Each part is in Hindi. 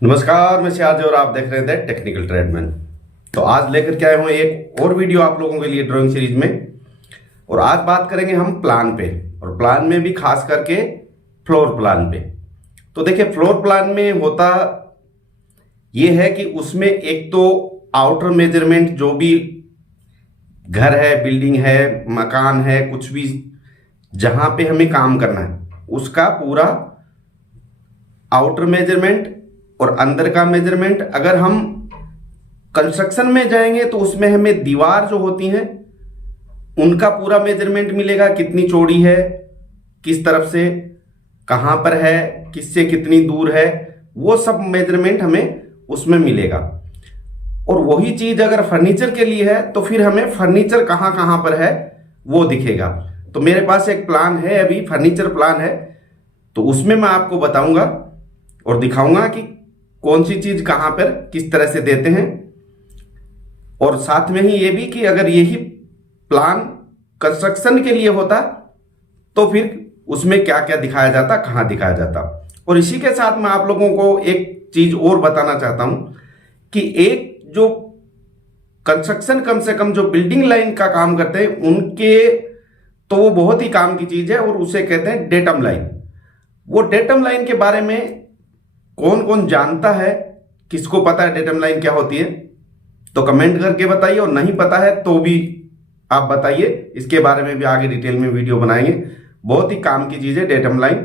नमस्कार, मैं सियाज और आप देख रहे थे टेक्निकल ट्रेडमैन। तो आज लेकर के आए हूँ एक और वीडियो आप लोगों के लिए ड्राइंग सीरीज में। और आज बात करेंगे हम प्लान पे, और प्लान में भी खास करके फ्लोर प्लान पे। तो देखिए, फ्लोर प्लान में होता ये है कि उसमें एक तो आउटर मेजरमेंट, जो भी घर है, बिल्डिंग है, मकान है, कुछ भी जहां पे हमें काम करना है उसका पूरा आउटर मेजरमेंट और अंदर का मेजरमेंट। अगर हम कंस्ट्रक्शन में जाएंगे तो उसमें हमें दीवार जो होती हैं उनका पूरा मेजरमेंट मिलेगा, कितनी चौड़ी है, किस तरफ से कहां पर है, किससे कितनी दूर है, वो सब मेजरमेंट हमें उसमें मिलेगा। और वही चीज अगर फर्नीचर के लिए है तो फिर हमें फर्नीचर कहां कहां पर है वो दिखेगा। तो मेरे पास एक प्लान है, अभी फर्नीचर प्लान है, तो उसमें मैं आपको बताऊंगा और दिखाऊंगा कि कौन सी चीज कहां पर किस तरह से देते हैं। और साथ में ही ये भी कि अगर यही प्लान कंस्ट्रक्शन के लिए होता तो फिर उसमें क्या क्या दिखाया जाता, कहां दिखाया जाता। और इसी के साथ मैं आप लोगों को एक चीज और बताना चाहता हूं कि एक जो कंस्ट्रक्शन, कम से कम जो बिल्डिंग लाइन का काम करते हैं उनके, तो वो बहुत ही काम की चीज है और उसे कहते हैं डेटम लाइन। वो डेटम लाइन के बारे में कौन कौन जानता है, किसको पता है डेटम लाइन क्या होती है, तो कमेंट करके बताइए। और नहीं पता है तो भी आप बताइए, इसके बारे में भी आगे डिटेल में वीडियो बनाएंगे। बहुत ही काम की चीज है डेटम लाइन,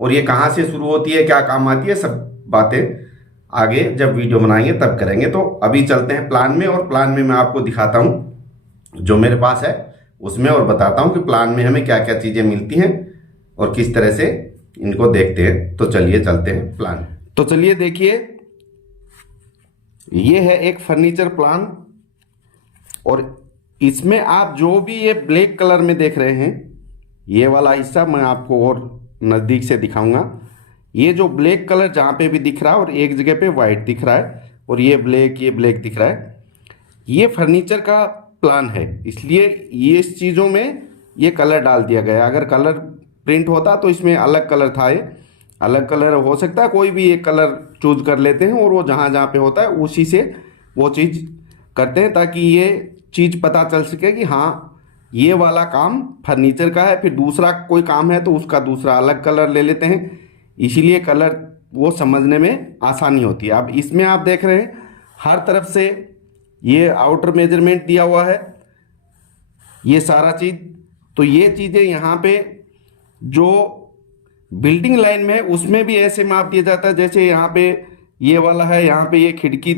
और ये कहां से शुरू होती है, क्या काम आती है, सब बातें आगे जब वीडियो बनाएंगे तब करेंगे। तो अभी चलते हैं प्लान में, और प्लान में मैं आपको दिखाता हूं जो मेरे पास है उसमें, और बताता हूं कि प्लान में हमें क्या क्या चीजें मिलती हैं और किस तरह से इनको देखते हैं। तो चलिए चलते हैं प्लान। तो चलिए देखिए, ये है एक फर्नीचर प्लान, और इसमें आप जो भी ये ब्लैक कलर में देख रहे हैं, ये वाला हिस्सा मैं आपको और नज़दीक से दिखाऊंगा। ये जो ब्लैक कलर जहाँ पे भी दिख रहा है और एक जगह पे वाइट दिख रहा है, और ये ब्लैक दिख रहा है, ये फर्नीचर का प्लान है। इसलिए ये इस चीज़ों में ये कलर डाल दिया गया। अगर कलर प्रिंट होता तो इसमें अलग कलर था, ये अलग कलर हो सकता है, कोई भी एक कलर चूज कर लेते हैं और वो जहाँ जहाँ पे होता है उसी से वो चीज़ करते हैं, ताकि ये चीज़ पता चल सके कि हाँ ये वाला काम फर्नीचर का है। फिर दूसरा कोई काम है तो उसका दूसरा अलग कलर ले लेते हैं, इसीलिए कलर वो समझने में आसानी होती है। अब इसमें आप देख रहे हैं हर तरफ से ये आउटर मेजरमेंट दिया हुआ है, ये सारा चीज़। तो ये चीज़ें यहाँ पे जो बिल्डिंग लाइन में है उसमें भी ऐसे माप दिया जाता है। जैसे यहाँ पे ये वाला है, यहाँ पे ये खिड़की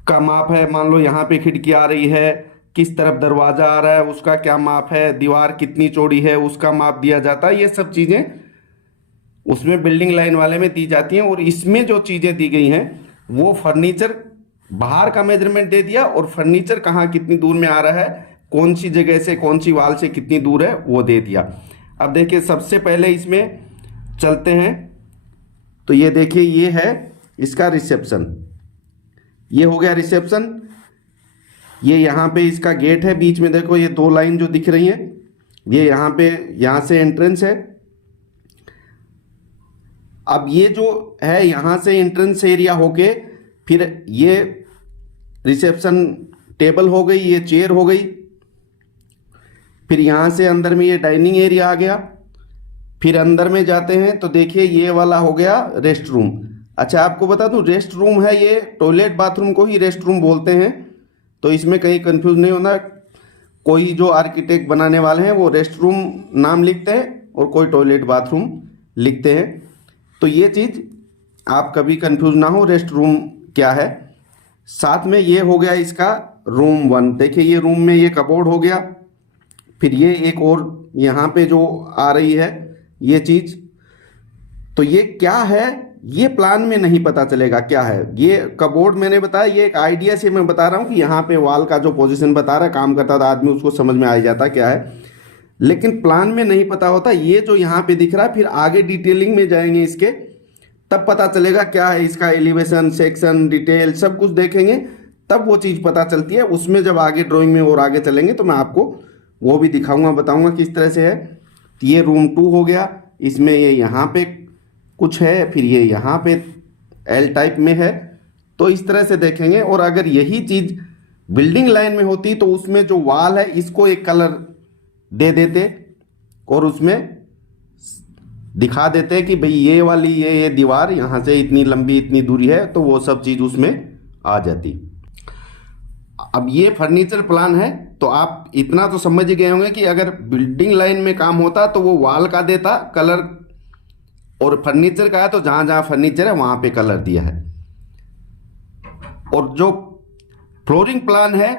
का माप है, मान लो यहाँ पे खिड़की आ रही है, किस तरफ दरवाजा आ रहा है उसका क्या माप है, दीवार कितनी चौड़ी है उसका माप दिया जाता है। ये सब चीज़ें उसमें बिल्डिंग लाइन वाले में दी जाती हैं। और इसमें जो चीज़ें दी गई हैं वो फर्नीचर बाहर का मेजरमेंट दे दिया, और फर्नीचर कहाँ कितनी दूर में आ रहा है, कौन सी जगह से, कौन सी वाल से कितनी दूर है वो दे दिया। अब देखिए, सबसे पहले इसमें चलते हैं। तो ये देखिए, ये है इसका रिसेप्शन, ये हो गया रिसेप्शन। ये यहाँ पे इसका गेट है, बीच में देखो ये दो लाइन जो दिख रही हैं, ये यहाँ पे, यहाँ से एंट्रेंस है। अब ये जो है यहाँ से एंट्रेंस एरिया होके फिर ये रिसेप्शन टेबल हो गई, ये चेयर हो गई, फिर यहाँ से अंदर में ये डाइनिंग एरिया आ गया। फिर अंदर में जाते हैं तो देखिए ये वाला हो गया रेस्ट रूम। अच्छा, आपको बता दूं, रेस्ट रूम है ये, टॉयलेट बाथरूम को ही रेस्ट रूम बोलते हैं, तो इसमें कहीं कंफ्यूज नहीं होना। कोई जो आर्किटेक्ट बनाने वाले हैं वो रेस्ट रूम नाम लिखते हैं और कोई टॉयलेट बाथरूम लिखते हैं। तो ये चीज़ आप कभी कंफ्यूज ना हो, रेस्ट रूम क्या है। साथ में ये हो गया इसका रूम 1। देखिए ये रूम में ये कबोर्ड हो गया। फिर ये एक और यहाँ पे जो आ रही है ये चीज़, तो ये क्या है ये प्लान में नहीं पता चलेगा क्या है। ये कबोर्ड मैंने बताया, ये एक आइडिया से मैं बता रहा हूँ कि यहाँ पे वॉल का जो पोजीशन बता रहा है, काम करता था आदमी उसको समझ में आ जाता क्या है, लेकिन प्लान में नहीं पता होता। ये जो यहाँ पे दिख रहा है, फिर आगे डिटेलिंग में जाएंगे इसके, तब पता चलेगा क्या है इसका एलिवेशन, सेक्शन, डिटेल सब कुछ देखेंगे तब वो चीज़ पता चलती है। उसमें जब आगे ड्राइंग में और आगे चलेंगे तो मैं आपको वो भी दिखाऊंगा, बताऊंगा किस तरह से है। ये रूम 2 हो गया, इसमें ये यहाँ पे कुछ है, फिर ये यहाँ पे एल टाइप में है, तो इस तरह से देखेंगे। और अगर यही चीज बिल्डिंग लाइन में होती तो उसमें जो वाल है इसको एक कलर दे देते और उसमें दिखा देते कि भाई ये वाली ये दीवार यहां से इतनी लंबी इतनी दूरी है, तो वो सब चीज उसमें आ जाती। अब ये फर्नीचर प्लान है, तो आप इतना तो समझ ही गए होंगे कि अगर बिल्डिंग लाइन में काम होता तो वो वाल का देता कलर, और फर्नीचर का है तो जहां जहां फर्नीचर है वहां पे कलर दिया है। और जो फ्लोरिंग प्लान है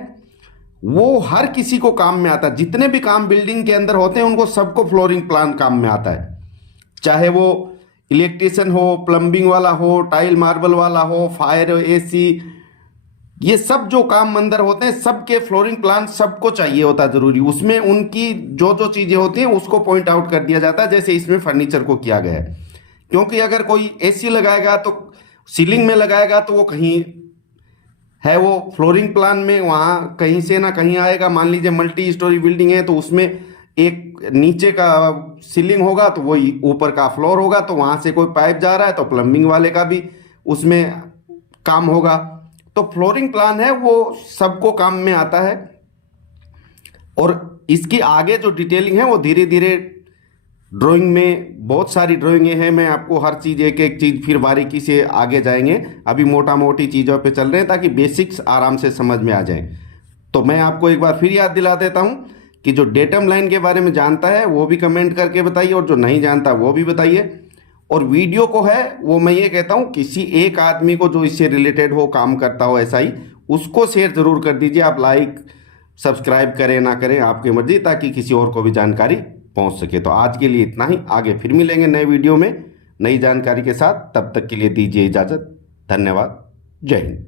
वो हर किसी को काम में आता है, जितने भी काम बिल्डिंग के अंदर होते हैं उनको सबको फ्लोरिंग प्लान काम में आता है, चाहे वो इलेक्ट्रिशियन हो, प्लम्बिंग वाला हो, टाइल मार्बल वाला हो, फायर, एसी, ये सब जो काम अंदर होते हैं सबके फ्लोरिंग प्लान सबको चाहिए होता है जरूरी। उसमें उनकी जो जो चीजें होती हैं उसको पॉइंट आउट कर दिया जाता है, जैसे इसमें फर्नीचर को किया गया है। क्योंकि अगर कोई एसी लगाएगा तो सीलिंग में लगाएगा तो वो कहीं है, वो फ्लोरिंग प्लान में वहां कहीं से ना कहीं आएगा। मान लीजिए मल्टी स्टोरी बिल्डिंग है तो उसमें एक नीचे का सीलिंग होगा तो वही ऊपर का फ्लोर होगा, तो वहां से कोई पाइप जा रहा है तो प्लम्बिंग वाले का भी उसमें काम होगा। तो फ्लोरिंग प्लान है वो सबको काम में आता है। और इसकी आगे जो डिटेलिंग है वो धीरे धीरे ड्राइंग में बहुत सारी ड्राइंगें हैं, मैं आपको हर चीज़ एक एक चीज़ फिर बारीकी से आगे जाएंगे। अभी मोटा मोटी चीज़ों पे चल रहे हैं ताकि बेसिक्स आराम से समझ में आ जाएं। तो मैं आपको एक बार फिर याद दिला देता हूं कि जो डेटम लाइन के बारे में जानता है वो भी कमेंट करके बताइए, और जो नहीं जानता वो भी बताइए। और वीडियो को है वो मैं ये कहता हूँ किसी एक आदमी को जो इससे रिलेटेड हो, काम करता हो ऐसा ही, उसको शेयर ज़रूर कर दीजिए। आप लाइक सब्सक्राइब करें ना करें आपकी मर्जी, ताकि किसी और को भी जानकारी पहुंच सके। तो आज के लिए इतना ही, आगे फिर मिलेंगे नए वीडियो में नई जानकारी के साथ। तब तक के लिए दीजिए इजाज़त। धन्यवाद। जय हिंद।